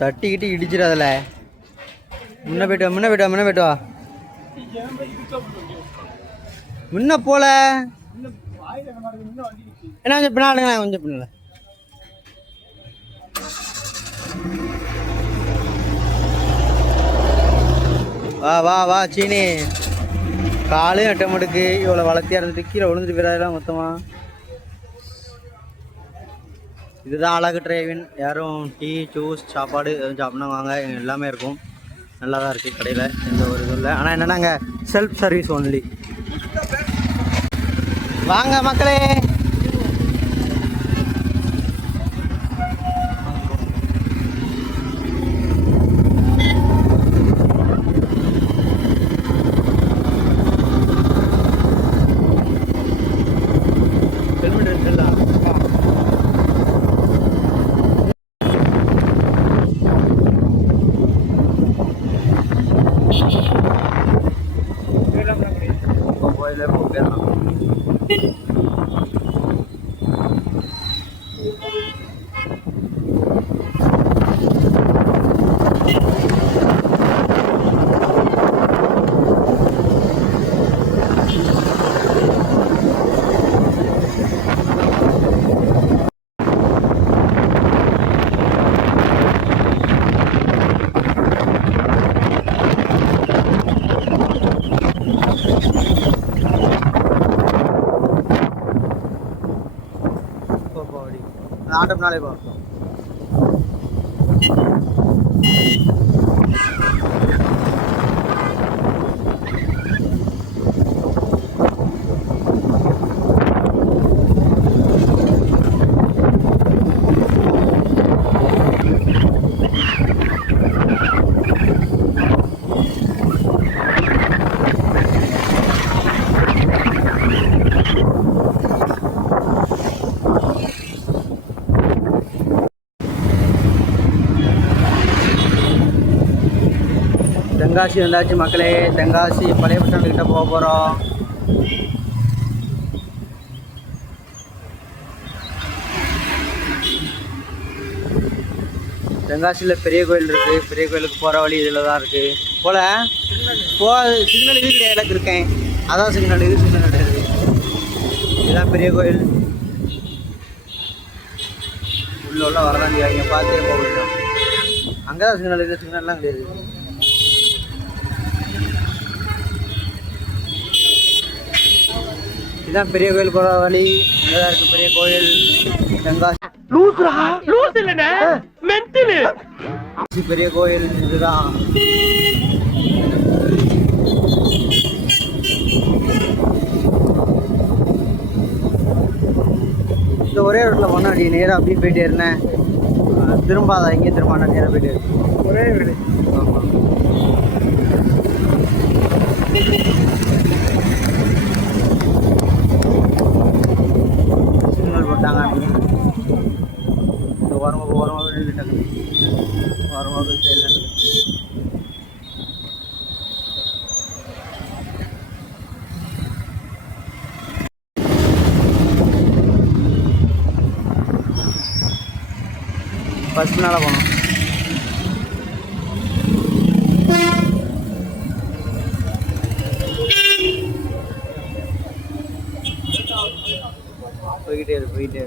தட்டிக்கிட்டு இடிச்சிடாதல. முன்ன போய்ட்டு வா. முன்ன போல என்ன கொஞ்சம் பின்னாடுங்களா, கொஞ்சம் பின்னால. வா வா வா சீனி. காலையும் 8 மணிக்கு இவ்வளோ வளர்த்தியா இருந்துட்டு கீழே விழுந்துட்டு போயிடாதெல்லாம் மொத்தமாக. இதுதான் அழகு டிரைவின். யாரும் டீ ஜூஸ் சாப்பாடு எதுவும் சாப்பிட்னா வாங்க, எல்லாமே இருக்கும். நல்லா தான் இருக்குது கடையில், எந்த ஒரு இதுவும் இல்லை. ஆனால் என்னென்னாங்க செல்ஃப் சர்வீஸ் ஒன்லி. வாங்க மக்களே. ஆட்டோ நாளே போ. தென்காசி வந்தாச்சு மக்களே. தென்காசி பழைய பஸ் ஸ்டாண்டு கிட்ட போக போகிறோம். தென்காசியில் பெரிய கோயில் இருக்குது. பெரிய கோயிலுக்கு போகிற வழி இதில் தான் இருக்குது போல். சிக்னல் இது கிடையாது இருக்கேன். அதான் சிக்னல், இது சிக்னல் கிடையாது. இதுதான் பெரிய கோயில். உள்ள வரதான் இங்கே பார்த்தே போகணும். அங்கே தான் சிக்னல், இது சிக்னல்லாம் கிடையாது. இதுதான் பெரிய கோயில் போகிற வழி. இங்கதான் இருக்கு பெரிய கோயில். தென்காசி பெரிய கோயில் இதுதான். இந்த ஒரே ரோட்டில் முன்னாடி நேராக அப்படியே போயிட்டே இருந்தேன். திரும்பாதான் இங்கே திரும்ப நேராக போயிட்டே இருக்கேன். ஒரே வீடு. ஆமாம். சிக்னல் போட்டாங்க. இந்த ஓரமாக வீட்டாங்க. ஓரமாக வீட்டு இல்லை. பஸ்னால போனோம். போயிட்டே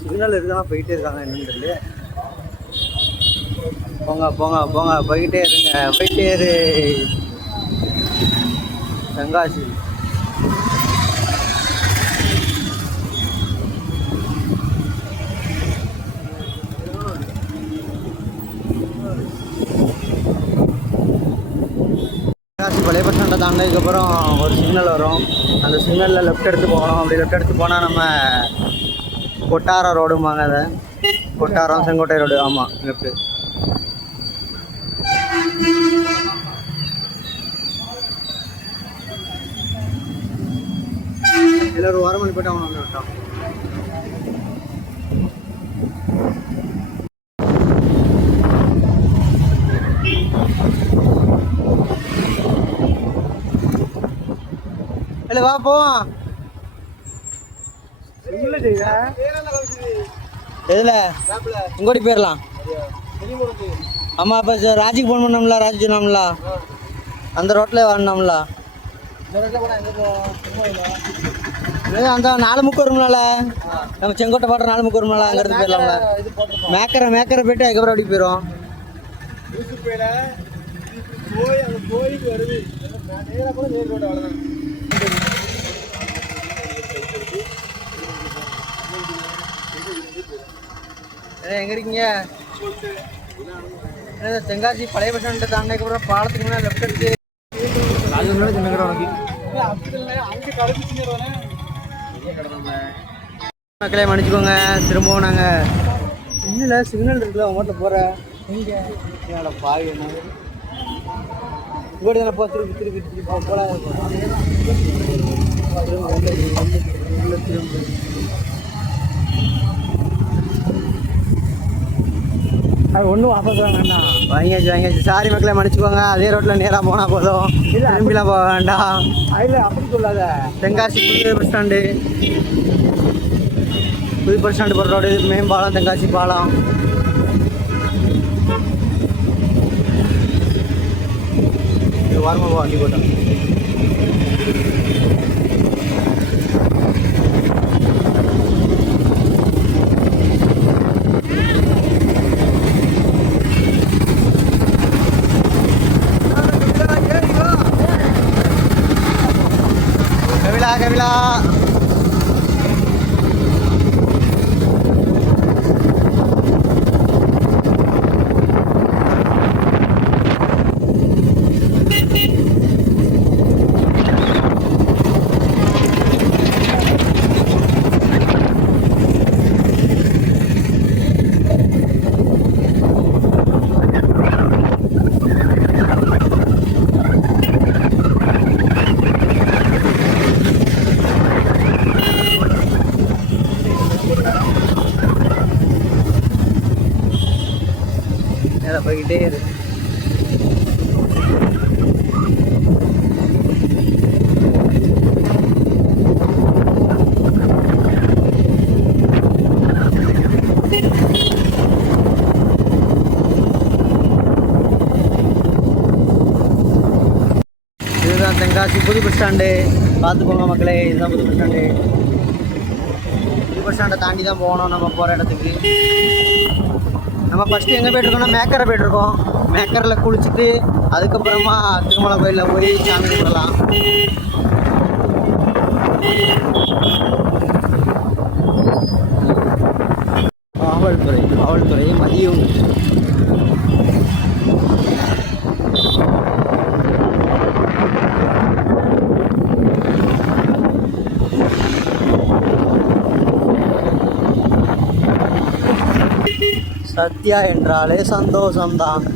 சிக்னல் இருக்குன்னா போயிட்டே இருக்காங்க. என்னன்னு தெரியல. போங்க போய்கிட்டே இரு. தென்காசி பழைய பஸ் ஸ்டாண்டை தாண்டினதுக்கப்புறம் ஒரு சிக்னல் வரும். அந்த சிக்னலில் லெஃப்ட் எடுத்து போகணும். அப்படி லெஃப்ட் எடுத்து போனால் நம்ம கொட்டாரம் ரோடுமாங்க. அதை கொட்டாரம் செங்கோட்டை ரோடு. ஆமாம், லெஃப்ட்டு. எல்லோரும் ஒரு மணி போய்ட்டு அவனை விட்டோம். இல்லை வா போவான். எதில் இங்கோடி போயிடலாம். ஆமாம் இப்போ ராஜுக்கு ஃபோன் பண்ணோம்ல, ராஜு சொன்னோம்ல அந்த ரோட்டில் வரணும்ல. அந்த 4 முக்கு வரும்னால நம்ம செங்கோட்டை பாட்டுற 4 முக்கு வரும்னால அங்கே இருந்து போயிடலாம்ல. மேக்கரை போயிட்டு அதுக்கப்புறம் அப்படி போயிடும். எங்கே இருக்கீங்க? தென்காசி பழைய பஸ் ஸ்டாண்டு தாண்டினதுக்கு அப்புறம் பாலத்துக்கு முன்னாடி லெஃப்ட் எடுத்து அது முன்னாடி சின்ன மக்களே மன்னிச்சுக்கோங்க. திரும்பவும் நாங்கள் இல்லை சிக்னல் இருக்குல்ல உங்கள் வீட்டில் போகிற எங்கே பாவி என்ன இவ்வளோ தானே போ. திருப்பி போகலாம். அது ஒன்றும் வாபஸ் வேண்டாம். வாங்கியாச்சு. சாரி மக்களை மன்னிச்சுக்கோங்க. அதே ரோட்டில் நேராக போனால் போதும், இல்லை திரும்பிலாம் போக வேண்டாம். இல்லை அப்படி சொல்லாத. தென்காசி புது பஸ் ஸ்டாண்டு போகிற ரோடு மேம்பாலம், தென்காசி பாலம். வாரமாக வண்டி போட்டோம். கவிழா போய்கிட்டே இருக்கு. இதுதான் தென்காசி புது பஸ் ஸ்டாண்டு. பார்த்துக்கோங்க மக்களே, இதுதான் புது பஸ் ஸ்டாண்டு. புது பஸ் ஸ்டாண்டை தாண்டி தான் போகணும் நம்ம போகிற இடத்துக்கு. நம்ம ஃபஸ்ட்டு எங்கே போய்ட்டுருக்கோம்னா மேக்கரை போய்ட்டுருக்கோம். மேக்கரில் குளிச்சுட்டு அதுக்கப்புறமா திருமலை கோயிலில் போய் சாமி கும்பிடலாம். காவல்துறை மதியம் சத்யா என்றாலே சந்தோஷம்தான்.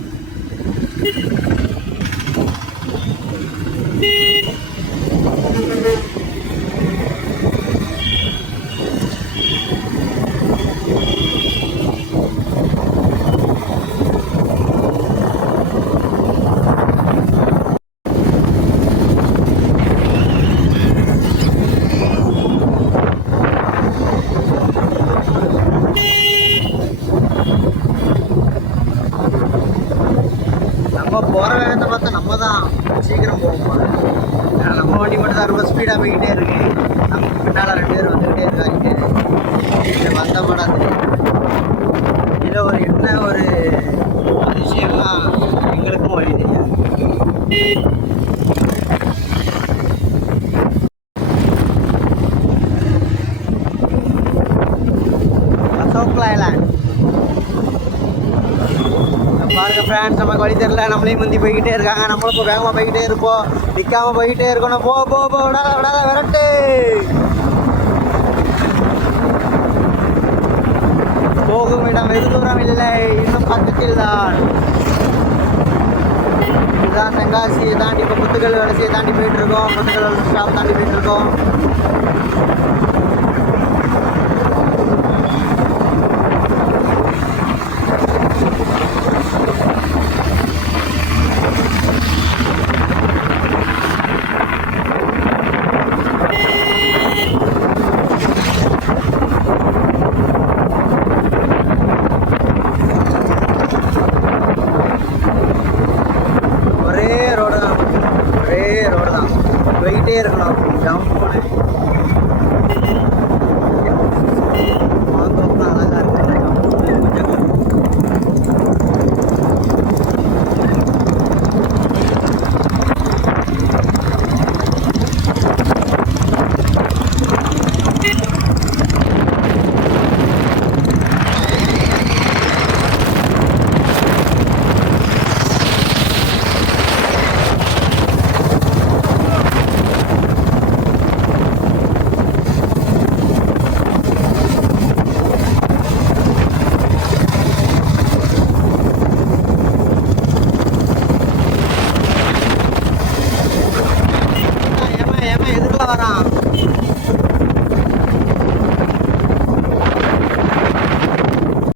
போகிற வேகத்தை பார்த்தா நம்ம தான் சீக்கிரம் போவோம். நம்ம வண்டி மட்டும் தான் ரொம்ப ஸ்பீடாக போய்கிட்டே இருக்கு. நமக்கு பின்னால் 2 பேர் வந்துக்கிட்டே இருக்காங்க. வந்த படம் இதில் ஒரு என்ன ஒரு அதிசயம்னா எங்களுக்கும் வழி தெரியாது. அசோக் லைலாண்ட் பாருங்க ஃப்ரெண்ட்ஸ், நமக்கு வழி தெரியல. நம்மளையும் முந்தி போய்கிட்டே இருக்காங்க. நம்மளும் இப்போ வேகமாக போய்கிட்டே இருப்போம், நிற்காமல் போய்கிட்டே இருக்கணும். விடாத விரட்டு. போகும் இடம் வெகு தூரம் இல்லை, இன்னும் பக்கத்தில் தான். இதுதான் தென்காசியை தாண்டி இப்போ புத்துக்கல் வளர்ச்சியை தாண்டி போயிட்டுருக்கோம். புத்துக்கல் வளர்ச்சி ஸ்டாப் தாண்டி போயிட்டுருக்கோம். வரான்